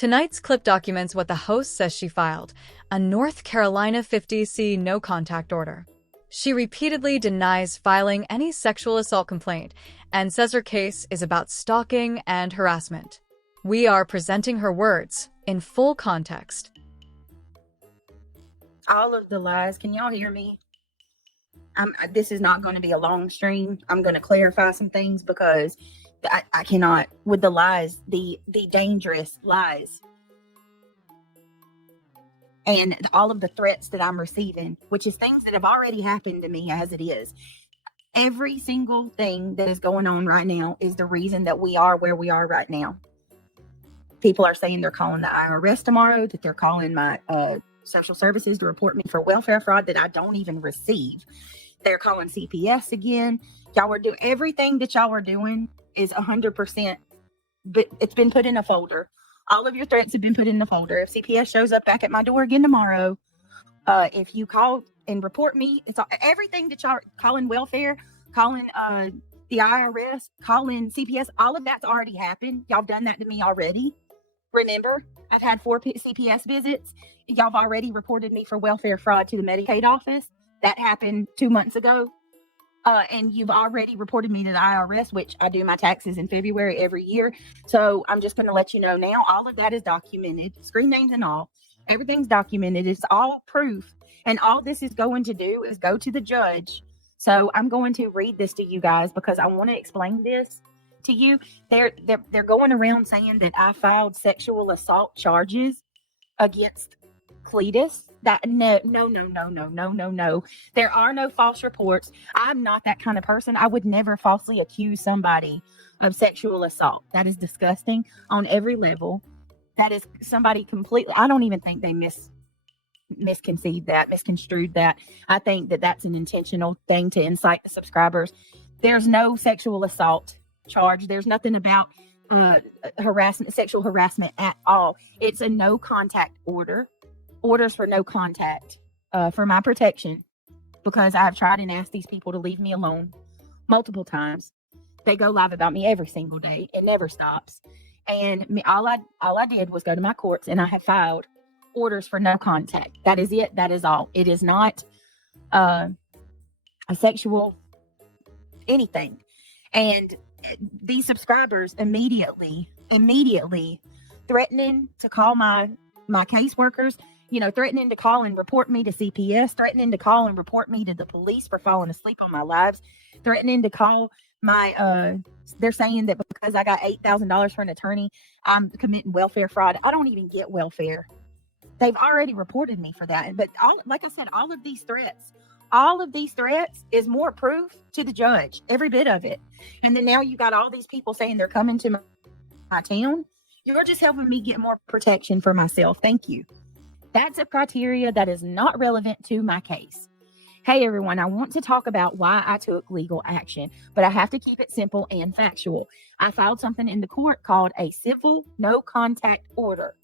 Tonight's clip documents what the host says she filed, a North Carolina 50C no-contact order. She repeatedly denies filing any sexual assault complaint and says her case is about stalking and harassment. We are presenting her words in full context. All of the lies, can y'all hear me? This is not going to be a long stream. I'm going to clarify some things because I cannot, with the lies, the dangerous lies, and all of the threats that I'm receiving, which is things that have already happened to me as it is. Every single thing that is going on right now is the reason that we are where we are right now. People are saying they're calling the IRS tomorrow, that they're calling my social services to report me for welfare fraud that I don't even receive. They're calling CPS again. Y'all are doing everything that y'all are doing is 100%, but it's been put in a folder. All of your threats have been put in the folder. If CPS shows up back at my door again tomorrow, if you call and report me, it's all, everything that y'all are calling welfare, calling the IRS, calling CPS, all of that's already happened. Y'all done that to me already. Remember, I've had 4 CPS visits. Y'all have already reported me for welfare fraud to the Medicaid office. That happened 2 months ago. And you've already reported me to the IRS, which I do my taxes in February every year. So I'm just going to let you know now, all of that is documented, screen names and all. Everything's documented. It's all proof. And all this is going to do is go to the judge. So I'm going to read this to you guys because I want to explain this to you. They're going around saying that I filed sexual assault charges against Cletus. That no. There are no false reports. I'm not that kind of person. I would never falsely accuse somebody of sexual assault. That is disgusting on every level. That is somebody completely. I don't even think they misconstrued that. I think that that's an intentional thing to incite the subscribers. There's no sexual assault charge. There's nothing about harassment, sexual harassment at all. It's a no contact order. Orders for no contact for my protection, because I've tried and asked these people to leave me alone multiple times. They go live about me every single day. It never stops. And all I did was go to my courts, and I have filed orders for no contact. That is it. That is all. It is not a sexual anything. And these subscribers immediately threatening to call my caseworkers, threatening to call and report me to CPS, threatening to call and report me to the police for falling asleep on my lives, threatening to call they're saying that because I got $8,000 for an attorney, I'm committing welfare fraud. I don't even get welfare. They've already reported me for that. But like I said, all of these threats is more proof to the judge, every bit of it. And then now you got all these people saying they're coming to my town. You're just helping me get more protection for myself. Thank you. That's a criteria that is not relevant to my case. Hey, everyone, I want to talk about why I took legal action, but I have to keep it simple and factual. I filed something in the court called a civil no contact order.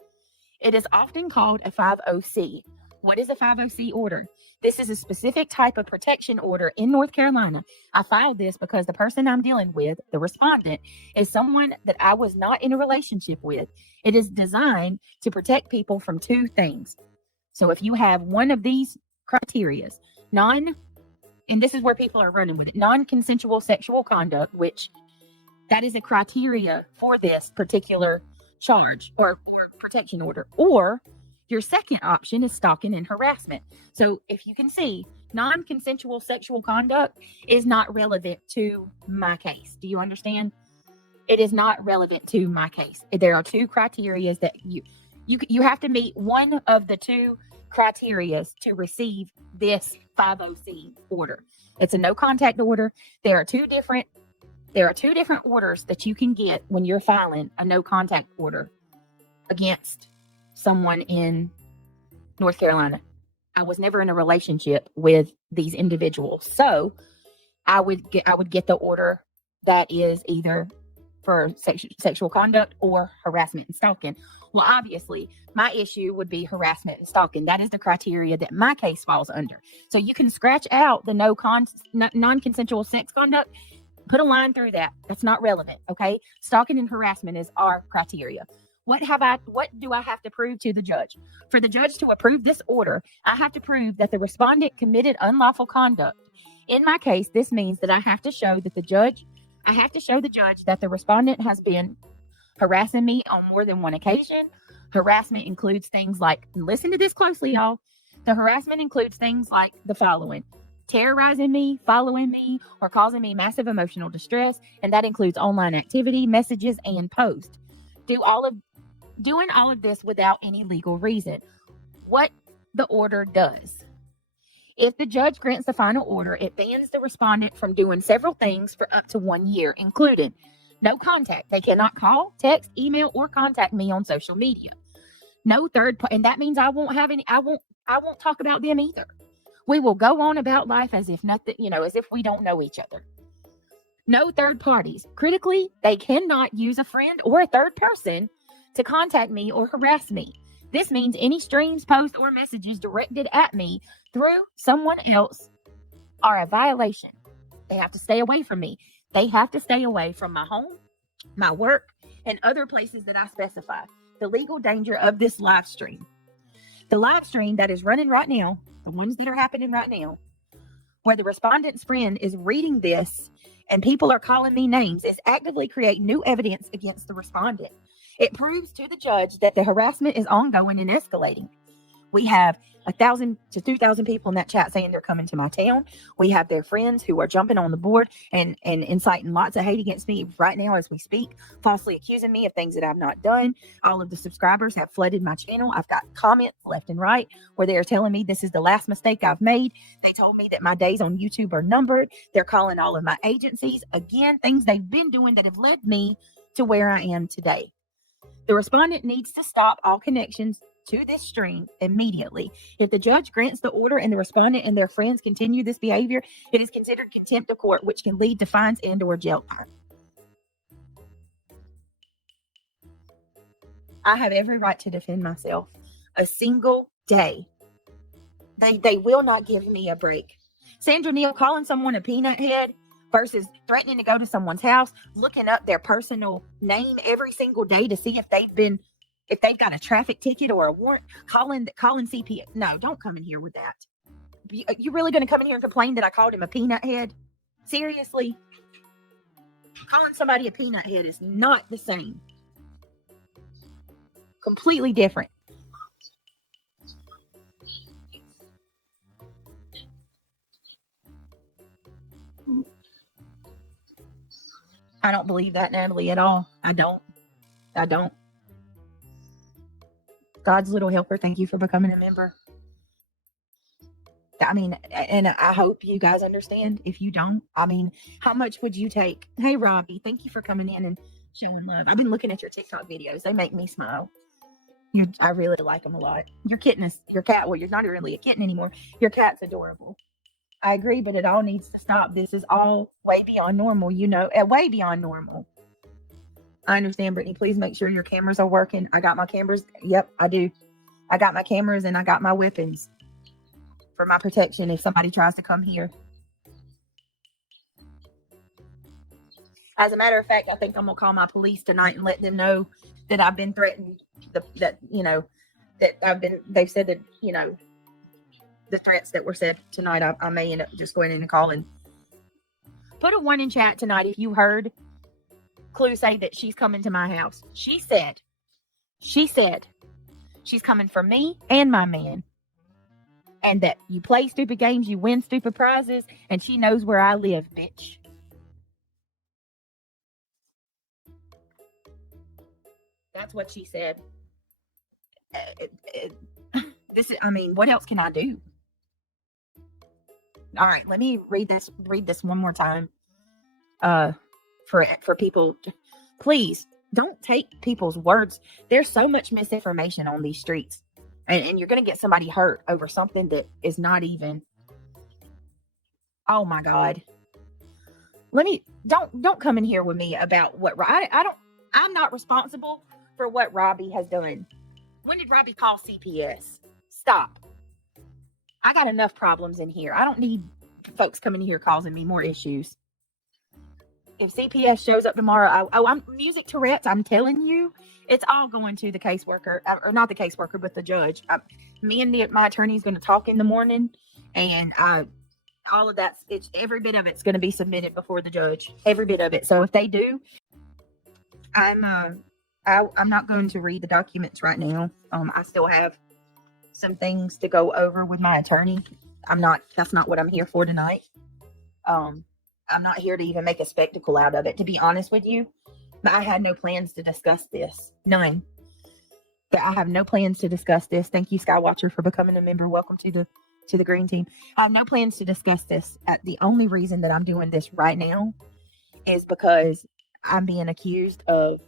It is often called a 50C. What is a 50C order? This is a specific type of protection order in North Carolina. I filed this because the person I'm dealing with, the respondent, is someone that I was not in a relationship with. It is designed to protect people from 2 things. So if you have one of these criteria, and this is where people are running with it, non-consensual sexual conduct, which that is a criteria for this particular charge or protection order, or your second option is stalking and harassment. So if you can see, non-consensual sexual conduct is not relevant to my case. Do you understand? It is not relevant to my case. There are 2 criteria that you have to meet one of the 2 criteria to receive this 50C order. It's a no contact order. There are two different orders that you can get when you're filing a no contact order against someone in North Carolina. I was never in a relationship with these individuals, so I would get the order that is either for sexual conduct or harassment and stalking. Well, obviously, my issue would be harassment and stalking. That is the criteria that my case falls under. So you can scratch out the non-consensual sex conduct, put a line through that. That's not relevant, okay? Stalking and harassment is our criteria. What do I have to prove to the judge? For the judge to approve this order, I have to prove that the respondent committed unlawful conduct. In my case, this means that I have to show the judge that the respondent has been harassing me on more than one occasion. Harassment includes things like, listen to this closely, y'all. The harassment includes things like the following: terrorizing me, following me, or causing me massive emotional distress. And that includes online activity, messages, and posts. Doing all of this without any legal reason. What the order does. If the judge grants the final order, it bans the respondent from doing several things for up to 1 year, including no contact. They cannot call, text, email, or contact me on social media. No third party, and that means I won't talk about them either. We will go on about life as if nothing, as if we don't know each other. No third parties. Critically, they cannot use a friend or a third person to contact me or harass me. This means any streams, posts, or messages directed at me through someone else are a violation. They have to stay away from me. They have to stay away from my home, my work, and other places that I specify. The legal danger of this live stream. The live stream that is running right now, the ones that are happening right now, where the respondent's friend is reading this and people are calling me names, is actively creating new evidence against the respondent. It proves to the judge that the harassment is ongoing and escalating. We have 1,000 to 2,000 people in that chat saying they're coming to my town. We have their friends who are jumping on the board and inciting lots of hate against me right now as we speak, falsely accusing me of things that I've not done. All of the subscribers have flooded my channel. I've got comments left and right where they are telling me this is the last mistake I've made. They told me that my days on YouTube are numbered. They're calling all of my agencies. Again, things they've been doing that have led me to where I am today. The respondent needs to stop all connections to this stream immediately. If the judge grants the order and the respondent and their friends continue this behavior, it is considered contempt of court, which can lead to fines and or jail time. I have every right to defend myself a single day. They will not give me a break. Sandra Neal calling someone a peanut head versus threatening to go to someone's house, looking up their personal name every single day to see if they've got a traffic ticket or a warrant, calling CPS. No, don't come in here with that. You really going to come in here and complain that I called him a peanut head? Seriously? Calling somebody a peanut head is not the same. Completely different. I don't believe that, Natalie, at all. I don't. God's little helper, thank you for becoming a member. I mean, and I hope you guys understand. If you don't, I mean, how much would you take? Hey, Robbie, thank you for coming in and showing love. I've been looking at your TikTok videos. They make me smile. I really like them a lot. Your cat, well, you're not really a kitten anymore. Your cat's adorable. I agree, but it all needs to stop. This is all way beyond normal, way beyond normal. I understand, Brittany. Please make sure your cameras are working. I got my cameras. Yep, I do. I got my cameras and I got my weapons for my protection if somebody tries to come here. As a matter of fact, I think I'm going to call my police tonight and let them know that I've been threatened, they've said that, the threats that were said tonight, I may end up just going in and calling. Put a 1 in chat tonight if you heard Clue say that she's coming to my house. She said she's coming for me and my man. And that you play stupid games, you win stupid prizes, and she knows where I live, bitch. That's what she said. What else can I do? All right, let me read this one more time. For people, please don't take people's words. There's so much misinformation on these streets, and you're going to get somebody hurt over something that is not even. Oh my God. Don't come in here with me about what I'm not responsible for what Robbie has done. When did Robbie call CPS? Stop. I got enough problems in here. I don't need folks coming here causing me more issues. If CPS shows up tomorrow, I'm music Tourette's. I'm telling you, it's all going to the caseworker, or not the caseworker, but the judge. Me and my attorney is going to talk in the morning, and all of that's, it's every bit of it's going to be submitted before the judge. Every bit of it. So if they do, I'm not going to read the documents right now. I still have some things to go over with my attorney. That's not what I'm here for tonight. I'm not here to even make a spectacle out of it, to be honest with you. But I had no plans to discuss this. None. But I have no plans to discuss this. Thank you, Skywatcher, for becoming a member. Welcome to the green team. I have no plans to discuss this. The only reason that I'm doing this right now is because I'm being accused of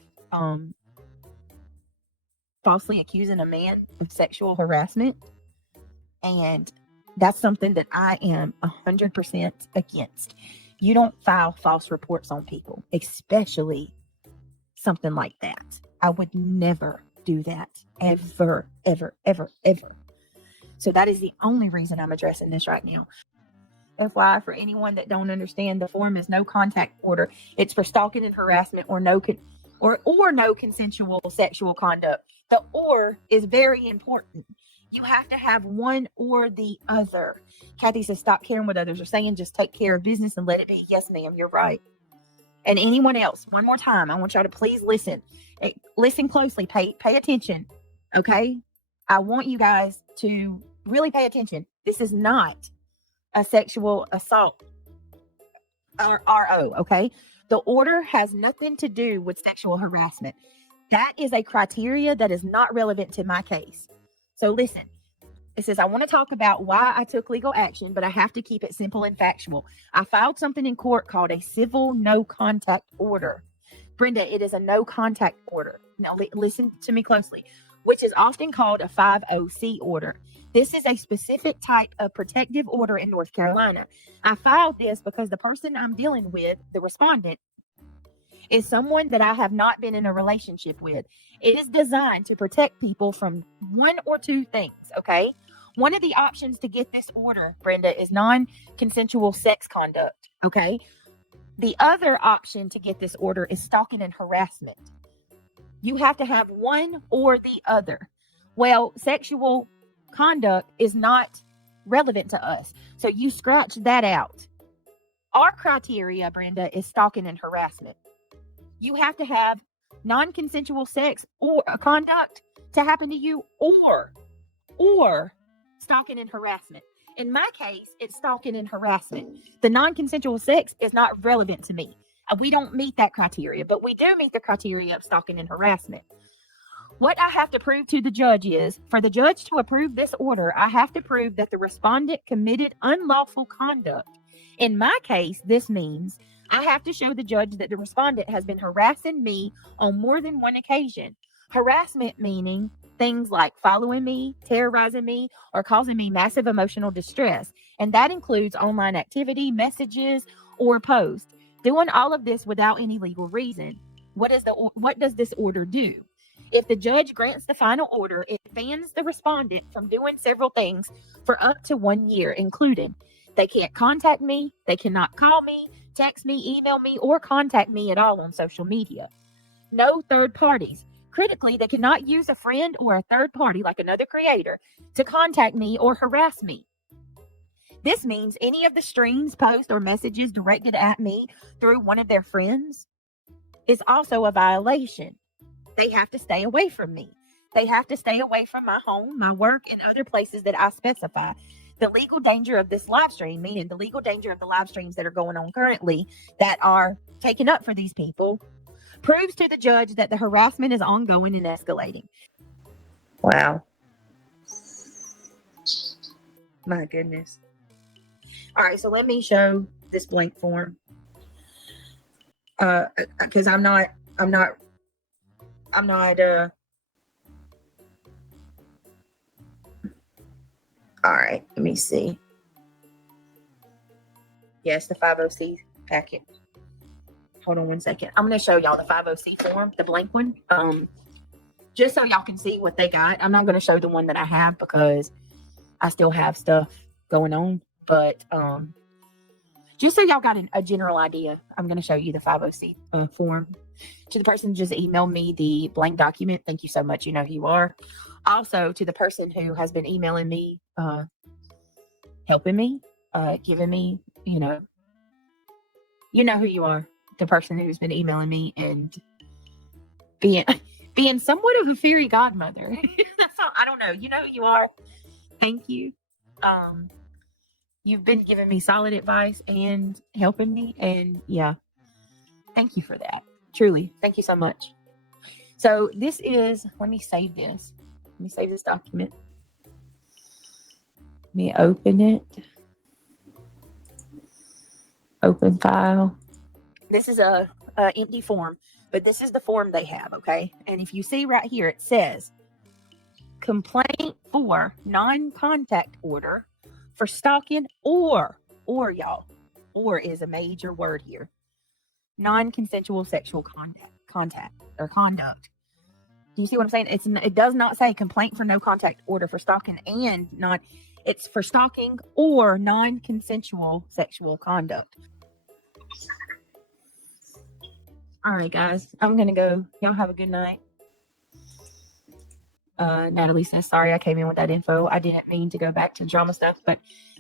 falsely accusing a man of sexual harassment. And that's something that I am 100% against. You don't file false reports on people, especially something like that. I would never do that. Ever, ever, ever, ever. So that is the only reason I'm addressing this right now. FYI, for anyone that don't understand, the form is no contact order. It's for stalking and harassment or no consensual sexual conduct. The or is very important. You have to have one or the other. Kathy says, stop caring what others are saying. Just take care of business and let it be. Yes, ma'am, you're right. And anyone else, one more time, I want y'all to please listen. Listen closely. Pay attention. Okay? I want you guys to really pay attention. This is not a sexual assault or RO, okay? The order has nothing to do with sexual harassment. That is a criteria that is not relevant to my case. So listen, it says, I want to talk about why I took legal action, but I have to keep it simple and factual. I filed something in court called a civil no contact order. Brenda, it is a no contact order. Now listen to me closely, which is often called a 50C order. This is a specific type of protective order in North Carolina. I filed this because the person I'm dealing with, the respondent, is someone that I have not been in a relationship with. It is designed to protect people from one or two things, okay? One of the options to get this order, Brenda, is non-consensual sex conduct, okay? The other option to get this order is stalking and harassment. You have to have one or the other. Well, sexual conduct is not relevant to us, so you scratch that out. Our criteria, Brenda, is stalking and harassment. You have to have non-consensual sex or conduct to happen to you, or stalking and harassment. In my case, it's stalking and harassment. The non-consensual sex is not relevant to me. We don't meet that criteria, but we do meet the criteria of stalking and harassment. What I have to prove to the judge is, for the judge to approve this order, I have to prove that the respondent committed unlawful conduct. In my case, this means I have to show the judge that the respondent has been harassing me on more than one occasion. Harassment meaning things like following me, terrorizing me, or causing me massive emotional distress. And that includes online activity, messages, or posts. Doing all of this without any legal reason. What does this order do? If the judge grants the final order, it bans the respondent from doing several things for up to 1 year, including they can't contact me, they cannot call me, text me, email me, or contact me at all on social media. No third parties. Critically, they cannot use a friend or a third party like another creator to contact me or harass me. This means any of the streams, posts, or messages directed at me through one of their friends is also a violation. They have to stay away from me. They have to stay away from my home, my work, and other places that I specify. The legal danger of this live stream, meaning the legal danger of the live streams that are going on currently that are taken up for these people, proves to the judge that the harassment is ongoing and escalating. Wow. My goodness. All right, so let me show this blank form. Because I'm not all right, let me see. Yes, the 50C packet. Hold on one second. I'm going to show y'all the 50C form, the blank one. Just so y'all can see what they got. I'm not going to show the one that I have because I still have stuff going on. But Just so y'all got a general idea, I'm going to show you the 50C form. To the person who just emailed me the blank document, thank you so much. You know who you are. Also, to the person who has been emailing me, helping me, giving me, you know who you are. The person who's been emailing me and being somewhat of a fairy godmother. That's all. I don't know. You know who you are. Thank you. You've been giving me solid advice and helping me, and yeah, thank you for that. Truly, thank you so much. So this is, let me save this. Let me save this document. Let me open it. Open file. This is a empty form, but this is the form they have, okay? And if you see right here, it says complaint for non-contact order for stalking or y'all, or is a major word here. Non-consensual sexual contact or conduct. Do you see what I'm saying? It does not say complaint for no contact order for stalking and not. It's for stalking or non-consensual sexual conduct. All right, guys, I'm gonna go. Y'all have a good night. Natalie says, sorry I came in with that info. I didn't mean to go back to drama stuff, but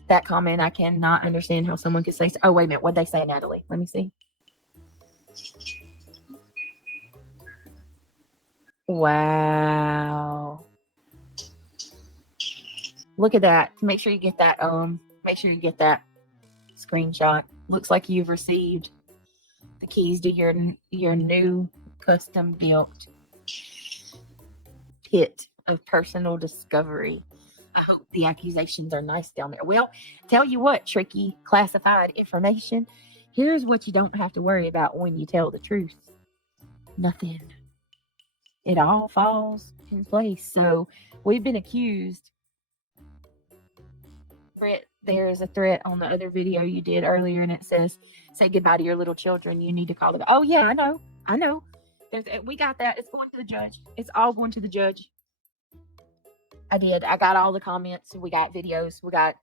that comment, I cannot understand how someone could say. Oh, wait a minute. What'd they say, Natalie? Let me see. Wow. Look at that. Make sure you get that. Make sure you get that screenshot. Looks like you've received the keys to your new custom built pit of personal discovery. I hope the accusations are nice down there. Well, tell you what, tricky classified information. Here's what you don't have to worry about when you tell the truth. Nothing. It all falls in place. So we've been accused. Britt, there is a threat on the other video you did earlier, and it says, say goodbye to your little children. You need to call them. Oh, yeah, I know. We got that. It's going to the judge. It's all going to the judge. I did. I got all the comments. We got videos. We got,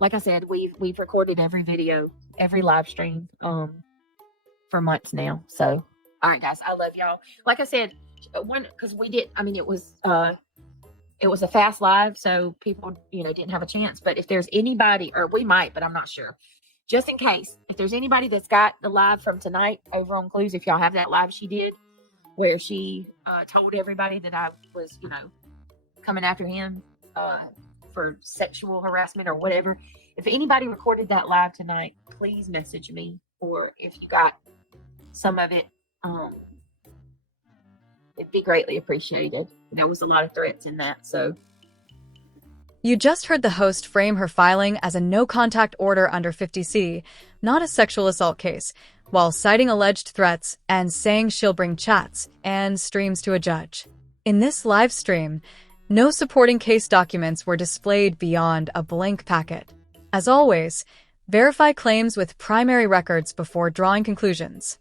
like I said, we've recorded every video, every live stream for months now. So, all right, guys, I love y'all. Like I said, because we did, I mean, it was a fast live, so people, didn't have a chance. But if there's anybody, or we might, but I'm not sure. Just in case, if there's anybody that's got the live from tonight over on Clues, if y'all have that live she did, where she told everybody that I was, coming after him for sexual harassment or whatever. If anybody recorded that live tonight, please message me. Or if you got some of it, it'd be greatly appreciated. There was a lot of threats in that, so. You just heard the host frame her filing as a no-contact order under 50C, not a sexual assault case, while citing alleged threats and saying she'll bring chats and streams to a judge. In this live stream, no supporting case documents were displayed beyond a blank packet. As always, verify claims with primary records before drawing conclusions.